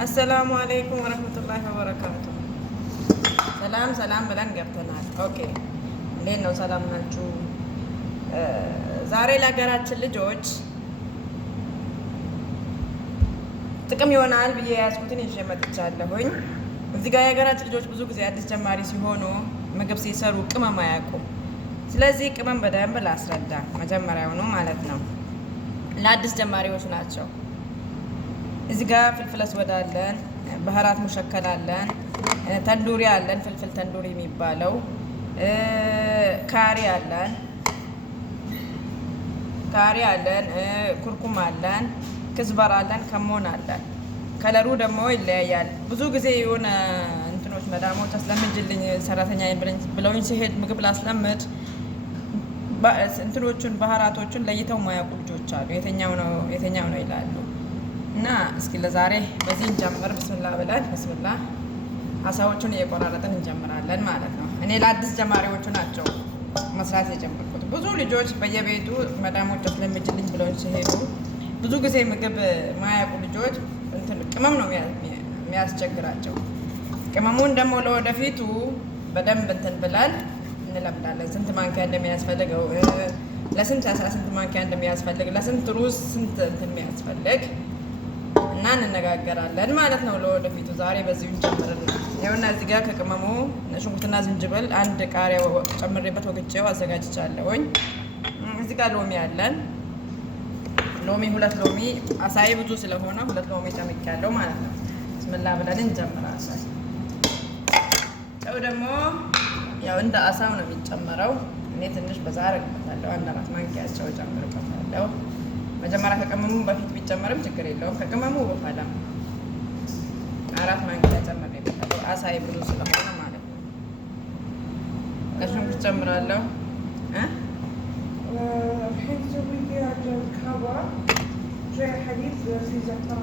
السلام عليكم ورحمة الله وبركاته. ሰላም ብለን ገብተናል። ኦኬ እንዴት ነው? ሰላም ናችሁ? ዛሬ ለሀገራችን ልጆች ጥቅም ይሆናል ብዬ ያዝኩትን ይዤ መጥቻለሁኝ። እዚህ ጋር የሀገራችን ልጆች ብዙ ጊዜ አዲስ ጀማሪ ሲሆኑ ምግብ ሲሰሩ ቅመም አያውቁም። ስለዚህ ቅመም በደንብ ላስረዳ መጀመሪያውኑ ማለት ነው። ለአዲስ ጀማሪዎች ናቸው። እዚህ ጋር ፍልፍል አስወድ አለን፣ ባህራት ሙሸከል አለን፣ ተንዱሪ አለን፣ ፍልፍል ተንዱሪ የሚባለው ካሪ አለን፣ ኩርኩም አለን፣ ክዝበር አለን፣ ከሞን አለን። ከለሩ ደግሞ ይለያያል። ብዙ ጊዜ የሆነ እንትኖች መዳሞች አስለምጅልኝ ሰራተኛ ብለውኝ ሲሄድ ምግብ ላስለምድ እንትኖቹን ባህራቶቹን ለይተው ማያውቁ ልጆች አሉ። የትኛው ነው ይላሉ። እና እስኪ ለዛሬ በዚህ እንጀምር። ብስምላ ብለን ብስምላ አሳዎቹን እየቆራረጥን እንጀምራለን ማለት ነው። እኔ ለአዲስ ጀማሪዎቹ ናቸው መስራት የጀመርኩት። ብዙ ልጆች በየቤቱ መዳሞች አስለምጅልኝ ብለውኝ ሲሄዱ ብዙ ጊዜ ምግብ ማያውቁ ልጆች ቅመም ነው የሚያስቸግራቸው። ቅመሙን ደግሞ ለወደፊቱ በደንብ እንትን ብለን እንለምዳለን። ስንት ማንኪያ እንደሚያስፈልገው፣ ለስንት አሳ ስንት ማንኪያ እንደሚያስፈልግ፣ ለስንት ሩዝ ስንት እንትን የሚያስፈልግ እና እንነጋገራለን ማለት ነው ለወደፊቱ። ዛሬ በዚሁ እንጨምርና ይኸውና እዚህ ጋር ከቅመሙ ሽንኩርትና ዝንጅብል አንድ ቃሪያ ጨምሬበት ወግጬው አዘጋጅቻለሁኝ። እዚህ ጋር ሎሚ አለን። ሎሚ 2 ሎሚ አሳይ ብዙ ስለሆነ 2 ሎሚ ጨምቄያለሁ ማለት ነው። ብስምላ ብለን እንጀምራለን። ጨው ደግሞ ያው እንደ አሳው ነው የሚጨመረው። እኔ ትንሽ በዛ አደርግበታለሁ። 1 ማንኪያ ጨው ጨምርበታለሁ። መጀመሪያ ከቅመሙ በፊት ቢጨመርም ችግር የለውም። ከቅመሙ በኋላ 4 ማንኪያ ጨምሬበታለሁ። አሳይ ብዙ ስለሆነ ማለት ነው። ሽንኩርት ጨምራለሁ። الحين تسوي فيها كبة شوية حليب في زعتر.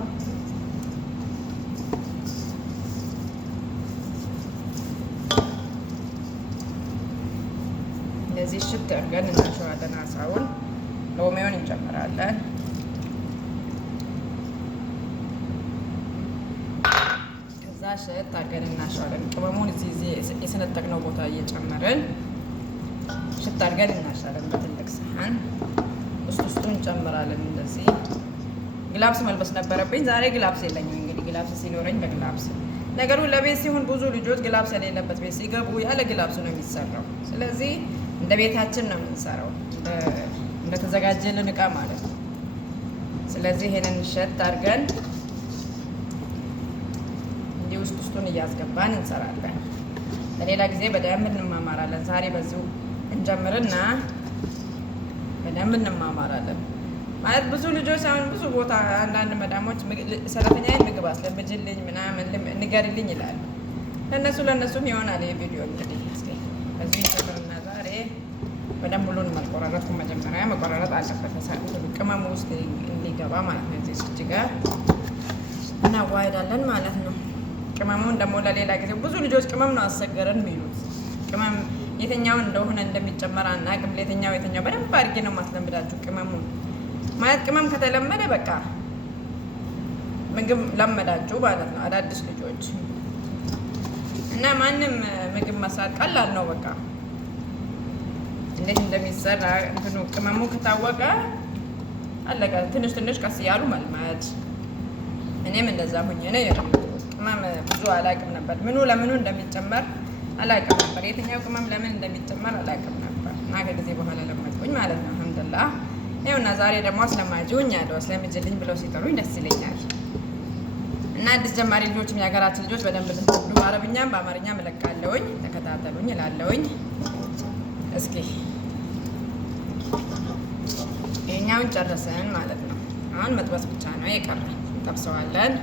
እንደዚህ ሽት አድርገን እናሸዋለን። አሳውን ሎሚውን እንጨምራለን። ከዛ ሽት አድርገን እናሸዋለን። ቅመሙን እዚህ የሰነጠቅነው ቦታ እየጨመርን ሽት አድርገን እናሻለን። በትልቅ ሰሃን ውስጡ እንጨምራለን። እንደዚህ ግላብስ መልበስ ነበረብኝ። ዛሬ ግላብስ የለኝም። እንግዲህ ግላብስ ሲኖረኝ በግላብስ ነገሩ ለቤት ሲሆን ብዙ ልጆች ግላብስ የሌለበት ቤት ሲገቡ ያለ ግላብስ ነው የሚሰራው። ስለዚህ እንደ ቤታችን ነው የምንሰራው፣ እንደተዘጋጀልን እቃ ማለት ነው። ስለዚህ ይሄንን ሸት አድርገን እንዲህ ውስጡን እያስገባን እንሰራለን። በሌላ ጊዜ በደንብ እንማማራለን። ዛሬ በዚሁ እንጀምርና በደንብ እንማማራለን። ማለት ብዙ ልጆች አሁን ብዙ ቦታ አንዳንድ መዳሞች ሰራተኛዬን ምግብ አስለምጅልኝ ምናምን ንገርልኝ ይላሉ። ለእነሱም ይሆናል ይህ ቪዲዮ። እንግዲህ እስኪ በዚህ እንጀምርና ዛሬ በደንብ ሁሉን መቆራረጥ መጀመሪያ መቆራረጥ አለበት ቅመሙ ውስጥ እንዲገባ ማለት ነው። እዚህ ስጅ ጋር እናዋህዳለን ማለት ነው። ቅመሙን ደግሞ ለሌላ ጊዜ ብዙ ልጆች ቅመም ነው አስቸገረን የሚሉት። ቅመም የትኛው እንደሆነ እንደሚጨመር አናውቅም። ለየትኛው በደንብ አድርጌ ነው ማስለምዳችሁ። ቅመሙን ማለት ቅመም ከተለመደ በቃ ምግብ ለመዳችሁ ማለት ነው አዳዲስ ልጆች። እና ማንም ምግብ መስራት ቀላል ነው። በቃ እንዴት እንደሚሰራ እንትኑ ቅመሙ ከታወቀ አለቀ። ትንሽ ቀስ እያሉ መልመድ። እኔም እንደዛ ሆኜ ነው የለመድኩት። ቅመም ብዙ አላውቅም ነበር። ምኑ ለምኑ እንደሚጨመር አላውቅም ነበር። የትኛው ቅመም ለምን እንደሚጨመር አላውቅም ነበር። እና ከጊዜ በኋላ ለመድኩኝ ማለት ነው። አልሐምዱሊላህ። ይኸውና ዛሬ ደግሞ አስለማጅኝ ያለው አስለምጅልኝ ብለው ሲጠሩኝ ደስ ይለኛል። እና አዲስ ጀማሪ ልጆችም የሀገራችን ልጆች በደንብ ልትወዱ በአረብኛም በአማርኛም እለቃለሁኝ። ተከታተሉኝ እላለሁኝ። እስኪ ይኸኛውን ጨረሰን ማለት ነው። አሁን መጥበስ ብቻ ነው የቀረ። እንጠብሰዋለን።